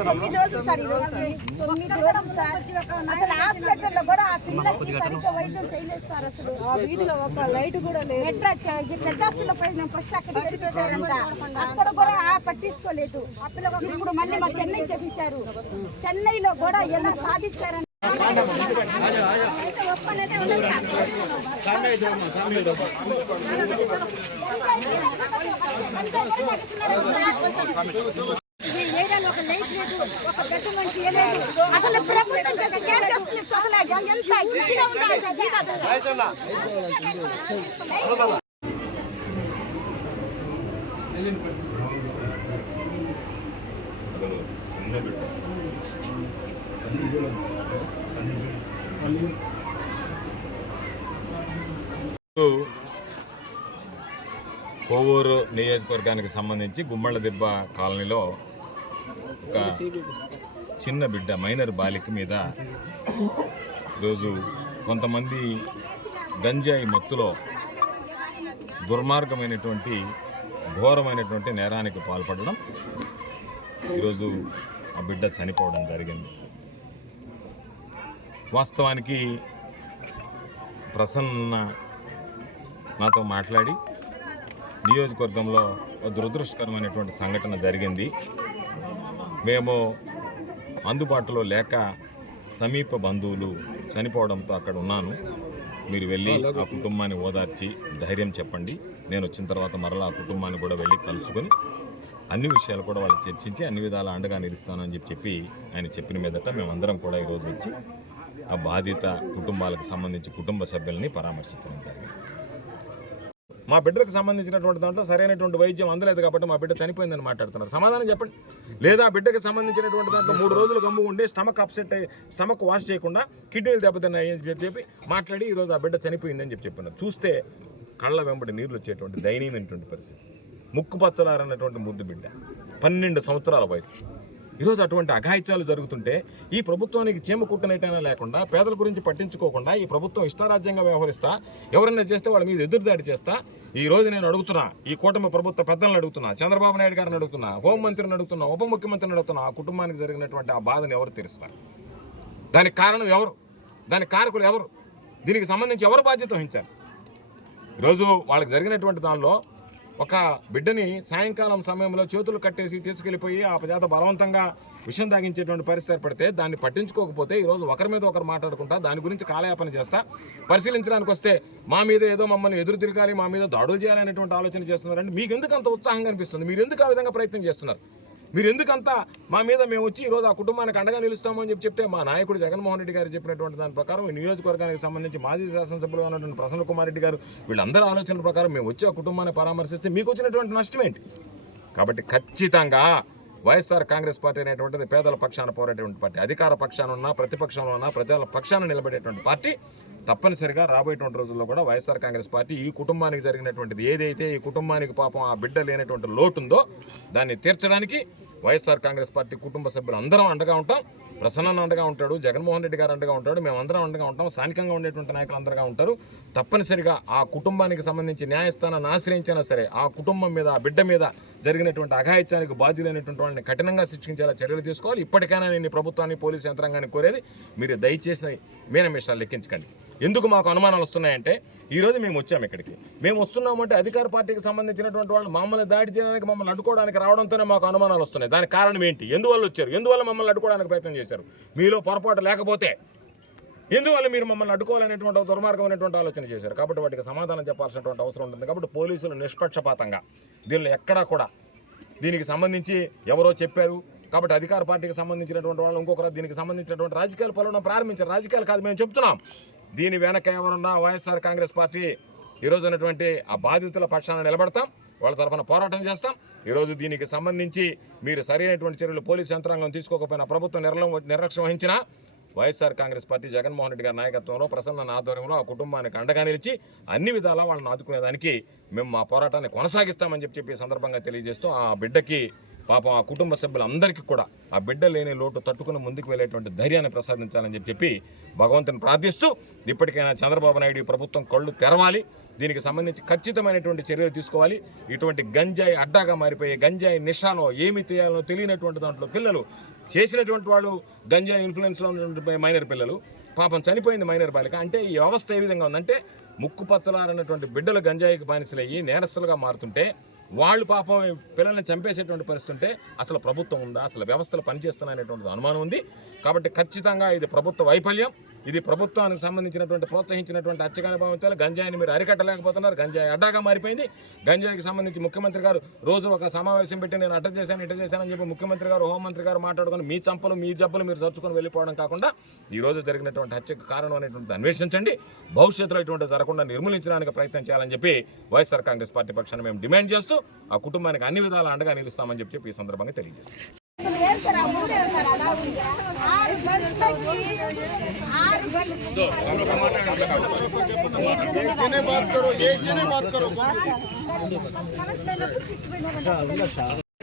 తొమ్మిది రోజులు సార్ తొమ్మిది రోజులు సార్ అసలు హాస్పిటల్లో కూడా ఆ పిల్లలకి సరిగ్గా వైద్యం చేయలేదు సార్ అసలు ఆ వీధిలో ఒక లైట్ కూడా లేదు మెట్రా పెద్ద హాస్పిటల్ పోయినాం ఫస్ట్ అక్కడ అక్కడ కూడా ఆ ఇప్పుడు మళ్ళీ మా చెన్నై చెప్పించారు చెన్నైలో కూడా ఎలా సాధించారని ఏరియాలో ఒక లైఫ్ లేదు ఒక పెద్ద మనిషి లేదు అసలు ప్రభుత్వం చేసే చేస్తుంది చూసలే ఎంత కోవూరు నియోజకవర్గానికి సంబంధించి గుమ్మళ్ళ దిబ్బ కాలనీలో ఒక చిన్న బిడ్డ మైనర్ బాలిక మీద ఈరోజు కొంతమంది గంజాయి మత్తులో దుర్మార్గమైనటువంటి ఘోరమైనటువంటి నేరానికి పాల్పడడం ఈరోజు ఆ బిడ్డ చనిపోవడం జరిగింది. వాస్తవానికి ప్రసన్న నాతో మాట్లాడి నియోజకవర్గంలో ఒక దురదృష్టకరమైనటువంటి సంఘటన జరిగింది. మేము అందుబాటులో లేక సమీప బంధువులు చనిపోవడంతో అక్కడ ఉన్నాను. మీరు వెళ్ళి ఆ కుటుంబాన్ని ఓదార్చి ధైర్యం చెప్పండి. నేను వచ్చిన తర్వాత మరలా ఆ కుటుంబాన్ని కూడా వెళ్ళి కలుసుకొని అన్ని విషయాలు కూడా వాళ్ళు చర్చించి అన్ని విధాల అండగా నిలుస్తానని చెప్పి చెప్పి ఆయన చెప్పిన మీదట మేమందరం కూడా ఈరోజు వచ్చి ఆ బాధిత కుటుంబాలకు సంబంధించి కుటుంబ సభ్యులని పరామర్శించడం జరిగింది. మా బిడ్డకు సంబంధించినటువంటి దాంట్లో సరైనటువంటి వైద్యం అందలేదు కాబట్టి మా బిడ్డ చనిపోయిందని మాట్లాడుతున్నారు. సమాధానం చెప్పండి. లేదా బిడ్డకు సంబంధించినటువంటి దాంట్లో మూడు రోజులు గమ్ము ఉండి స్టమక్ అప్సెట్ అయ్యి స్టమక్ వాష్ చేయకుండా కిడ్నీలు దెబ్బతిన్నాయి అని చెప్పి చెప్పి మాట్లాడి ఈరోజు ఆ బిడ్డ చనిపోయిందని చెప్పి చెప్పినారు. చూస్తే కళ్ళ వెంబడి నీళ్ళు వచ్చేటువంటి దయనీయమైనటువంటి పరిస్థితి. ముక్కు పచ్చలారన్నటువంటి ముద్దు బిడ్డ. పన్నెండు సంవత్సరాల వయసు. ఈరోజు అటువంటి అఘాయిత్యాలు జరుగుతుంటే ఈ ప్రభుత్వానికి చీమ కుట్టనైతేనే లేకుండా పేదల గురించి పట్టించుకోకుండా ఈ ప్రభుత్వం ఇష్టారాజ్యంగా వ్యవహరిస్తా ఎవరైనా చేస్తే వాళ్ళ మీద ఎదురుదాడి చేస్తా ఈ రోజు నేను అడుగుతున్నా ఈ కూటమి ప్రభుత్వ పెద్దలను అడుగుతున్నా చంద్రబాబు నాయుడు గారిని అడుగుతున్నా హోంమంత్రిని అడుగుతున్నా ఉప ముఖ్యమంత్రిని అడుగుతున్నా ఆ కుటుంబానికి జరిగినటువంటి ఆ బాధను ఎవరు తీరుస్తారు? దానికి కారణం ఎవరు? దానికి కారకులు ఎవరు? దీనికి సంబంధించి ఎవరు బాధ్యత వహించారు ఈరోజు వాళ్ళకి జరిగినటువంటి దానిలో ఒక బిడ్డని సాయంకాలం సమయంలో చేతులు కట్టేసి తీసుకెళ్ళిపోయి ఆ చేత బలవంతంగా విషయం తాగించేటువంటి పరిస్థితి ఏర్పడితే దాన్ని పట్టించుకోకపోతే ఈరోజు ఒకరి మీద ఒకరు మాట్లాడుకుంటా దాని గురించి కాలయాపన చేస్తా. పరిశీలించడానికి వస్తే మా మీద ఏదో మమ్మల్ని ఎదురు తిరగాలి మా మీద దాడులు చేయాలనేటువంటి ఆలోచన చేస్తున్నారంటే మీకు ఎందుకు అంత ఉత్సాహంగా అనిపిస్తుంది? మీరు ఎందుకు ఆ విధంగా ప్రయత్నం చేస్తున్నారు? మీరు ఎందుకంతా మా మీద మేము వచ్చి ఈరోజు ఆ కుటుంబానికి అండగా నిలుస్తామని చెప్పి చెప్తే మా నాయకుడు జగన్మోహన్ రెడ్డి గారు చెప్పినటువంటి దాని ప్రకారం ఈ నియోజకవర్గానికి సంబంధించి మాజీ శాసనసభ్యులు ఉన్నటువంటి ప్రసన్న కుమార్ రెడ్డి గారు వీళ్ళందరూ ఆలోచనల ప్రకారం మేము వచ్చి ఆ కుటుంబాన్ని పరామర్శిస్తే మీకు వచ్చినటువంటి నష్టం ఏంటి? కాబట్టి ఖచ్చితంగా వైఎస్ఆర్ కాంగ్రెస్ పార్టీ అనేటువంటిది పేదల పక్షాన పోరేటువంటి పార్టీ. అధికార పక్షాన ఉన్నా ప్రతిపక్షంలో ఉన్నా ప్రజల పక్షాన నిలబడేటువంటి పార్టీ తప్పనిసరిగా రాబోయేటువంటి రోజుల్లో కూడా వైఎస్ఆర్ కాంగ్రెస్ పార్టీ ఈ కుటుంబానికి జరిగినటువంటిది ఏదైతే ఈ కుటుంబానికి పాపం ఆ బిడ్డ లేనటువంటి లోటు ఉందో దాన్ని తీర్చడానికి వైఎస్ఆర్ కాంగ్రెస్ పార్టీ కుటుంబ సభ్యులు అందరం అండగా ఉంటాం. ప్రసన్న అండగా ఉంటాడు జగన్మోహన్ రెడ్డి గారు అండగా ఉంటాడు. మేమందరం అండగా ఉంటాం. స్థానికంగా ఉండేటువంటి నాయకులు అందరుగా ఉంటారు. తప్పనిసరిగా ఆ కుటుంబానికి సంబంధించి న్యాయస్థానాన్ని ఆశ్రయించినా సరే ఆ కుటుంబం మీద ఆ బిడ్డ మీద జరిగినటువంటి అఘాయిత్యానికి బాధ్యులైనటువంటి వాళ్ళని కఠినంగా శిక్షించేలా చర్యలు తీసుకోవాలి. ఇప్పటికైనా నేను ప్రభుత్వాన్ని పోలీసు యంత్రాంగాన్ని కోరేది మీరు దయచేసి మీనమేషాలు లెక్కించకండి. ఎందుకు మాకు అనుమానాలు వస్తున్నాయంటే ఈరోజు మేము వచ్చాము ఇక్కడికి. మేము వస్తున్నామంటే అధికార పార్టీకి సంబంధించినటువంటి వాళ్ళు మమ్మల్ని దాడి చేయడానికి మమ్మల్ని అడ్డుకోవడానికి రావడంతోనే మాకు అనుమానాలు వస్తున్నాయి. దానికి కారణం ఏంటి? ఎందువల్ల వచ్చారు? ఎందువల్ల మమ్మల్ని అడ్డుకోవడానికి ప్రయత్నం చేశారు? మీలో పొరపాటు లేకపోతే ఎందువల్ల మీరు మమ్మల్ని అడ్డుకోవాలనేటువంటి దుర్మార్గమైనటువంటి ఆలోచన చేశారు? కాబట్టి వాటికి సమాధానం చెప్పాల్సినటువంటి అవసరం ఉంటుంది. కాబట్టి పోలీసులు నిష్పక్షపాతంగా దీనిలో ఎక్కడా కూడా దీనికి సంబంధించి ఎవరో చెప్పారు. కాబట్టి అధికార పార్టీకి సంబంధించినటువంటి వాళ్ళు ఇంకొకరు దీనికి సంబంధించినటువంటి రాజకీయాలు పాల్గొనడం ప్రారంభించారు. రాజకీయాలు కాదు మేము చెప్తున్నాం. దీని వెనక ఎవరున్నా వైఎస్ఆర్ కాంగ్రెస్ పార్టీ ఈరోజు ఉన్నటువంటి ఆ బాధితుల పక్షాన నిలబడతాం వాళ్ళ తరఫున పోరాటం చేస్తాం. ఈరోజు దీనికి సంబంధించి మీరు సరైనటువంటి చర్యలు పోలీసు యంత్రాంగం తీసుకోకపోయినా ప్రభుత్వం నిర్లం నిర్లక్ష్యం వహించినా YSR Congress party Jaganmohan Reddy గారి నాయకత్వంలో ప్రసన్న ఆధ్వర్యంలో ఆ కుటుంబానికి అండగా నిలిచి అన్ని విధాలా వాళ్ళని ఆదుకునేదానికి మేము మా పోరాటాన్ని కొనసాగిస్తామని చెప్పి చెప్పి సందర్భంగా తెలియజేస్తూ ఆ బిడ్డకి పాపం ఆ కుటుంబ సభ్యులందరికీ కూడా ఆ బిడ్డ లేని లోటు తట్టుకుని ముందుకు వెళ్ళేటువంటి ధైర్యాన్ని ప్రసాదించాలని చెప్పి చెప్పి భగవంతుని ప్రార్థిస్తూ ఇప్పటికైనా చంద్రబాబు నాయుడు ఈ ప్రభుత్వం కళ్ళు తెరవాలి. దీనికి సంబంధించి ఖచ్చితమైనటువంటి చర్యలు తీసుకోవాలి. ఇటువంటి గంజాయి అడ్డాగా మారిపోయే గంజాయి నిషాలో ఏమి తీయాలో తెలియనటువంటి దాంట్లో పిల్లలు చేసినటువంటి వాళ్ళు గంజాయి ఇన్ఫ్లుయెన్స్లో ఉన్నటువంటి మైనర్ పిల్లలు పాపం చనిపోయింది మైనర్ బాలిక. అంటే ఈ వ్యవస్థ ఏ విధంగా ఉందంటే ముక్కు పచ్చలారన్నటువంటి బిడ్డలు గంజాయికి బానిసలయ్యి నేరస్తులుగా మారుతుంటే వాళ్ళు పాపం పిల్లల్ని చంపేసేటువంటి పరిస్థితి ఉంటే అసలు ప్రభుత్వం ఉందా? అసలు వ్యవస్థలు పనిచేస్తున్నాయనేటువంటి అనుమానం ఉంది. కాబట్టి ఖచ్చితంగా ఇది ప్రభుత్వ వైఫల్యం. ఇది ప్రభుత్వానికి సంబంధించినటువంటి ప్రోత్సహించినటువంటి అచ్చగాని భావించాలి. గంజాయిని మీరు అరికట్టలేకపోతున్నారు. గంజాయి అడ్డాగా మారిపోయింది. గంజాయికి సంబంధించి ముఖ్యమంత్రి గారు రోజు ఒక సమావేశం పెట్టి నేను అట్ట చేశాను ఇట్ట చేశానని చెప్పి ముఖ్యమంత్రి గారు హోంమంత్రి గారు మాట్లాడుకొని మీ చంపలు మీ జబ్బులు మీరు చర్చుకొని వెళ్ళిపోవడం కాకుండా ఈ రోజు జరిగినటువంటి హత్యకు కారణం అనేటువంటి అన్వేషించండి. భవిష్యత్తులో ఇటువంటి జరగకుండా నిర్మూలించడానికి ప్రయత్నం చేయాలని చెప్పి వైఎస్ఆర్ కాంగ్రెస్ పార్టీ పక్షాన్ని మేము డిమాండ్ చేస్తూ ఆ కుటుంబానికి అన్ని విధాల అండగా నిలుస్తామని చెప్పి చెప్పి ఈ సందర్భంగా తెలియజేస్తాం అసలు ఏం సార్ ఆ ఊరు ఏం సార్ అలా ఉంది? ఆరు గంటలకి ఆరు గంటలకి ने बात करो एक जने बात करो